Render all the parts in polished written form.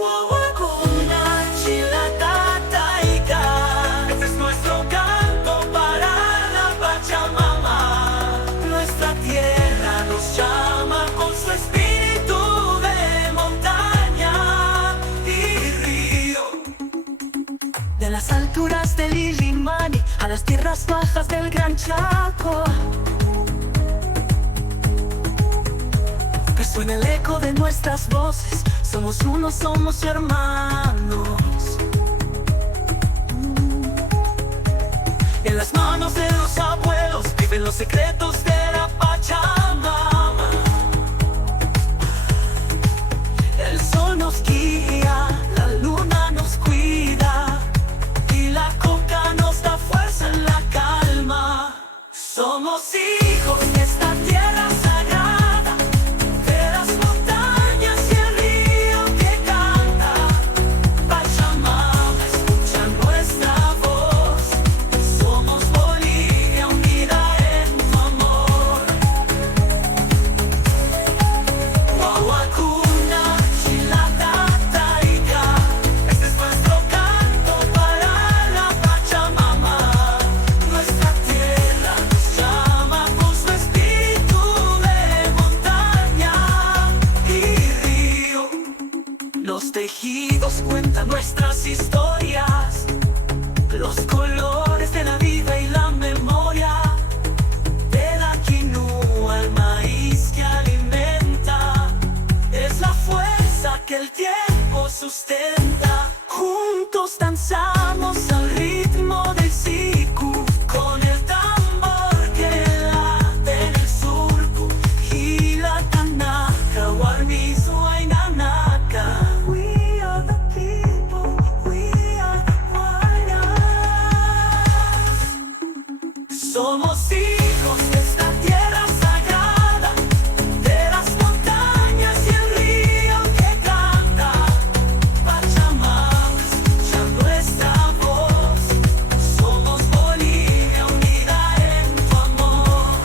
Wawakuna Chilatataiga. Este es nuestro canto para la Pachamama. Nuestra tierra nos llama con su espíritu de montaña y río. De las alturas del Illimani a las tierras bajas del Gran Chaco, suena el eco de nuestras voces. Somos uno, somos hermanos. En las manos de los abuelos viven los secretos de la Pachamama. El sol nos guía, la luna nos cuida y la coca nos da fuerza en la calma. Somos hijos de esta tierra sagrada, de las montañas y el río que canta. Pachamama, escucha nuestra voz. Somos Bolivia unida en tu amor. Wawakuna Chilatataiga. Este es nuestro canto para la Pachamama. Nuestra tierra nos llama con su espíritu de montaña y río. Los tejidos cuentan nuestras historias, los colores de la vida y la memoria. De la quinua al maíz que alimenta, es la fuerza que el tiempo sustenta. Juntos danzamos al ritmo del siku, con el tambor que late en el surco. Gila Tanaka, Warmizo Ainanaka. We are the people, we are the guayas. Somos hijos de esta tierra sagrada, de las montañas y el río que canta. Pachamama, escucha nuestra voz. Somos Bolivia unida en tu amor.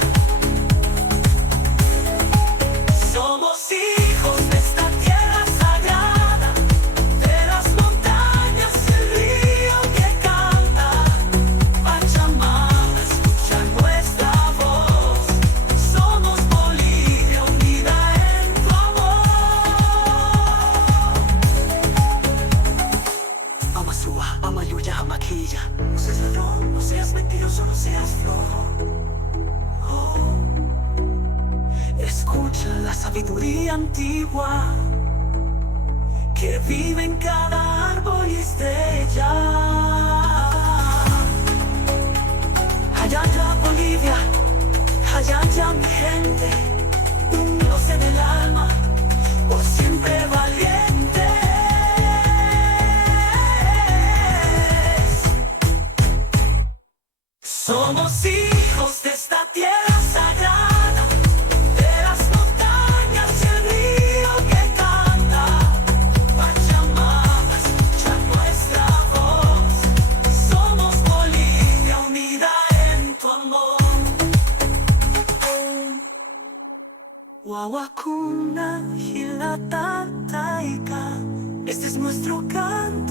Somos hijos de esta tierra sagrada, de las montañas y el río que canta. Pachamama, escucha nuestra voz. Somos Bolivia unida en tu amor. Amasúa, Amayuya, Amaquilla. No seas ladrón, no seas mentiroso, no seas flojo. Escucha la sabiduría antigua que vive en cada árbol y estrella. Allá Bolivia, allá mi gente, unidos en el alma, por siempre valientes. Somos hijos de esta tierra sagrada, de las montañas y el río que canta. Pachamama, escucha nuestra voz. Somos Bolivia unida en tu amor. Wawakuna Chilatataiga. Este es nuestro canto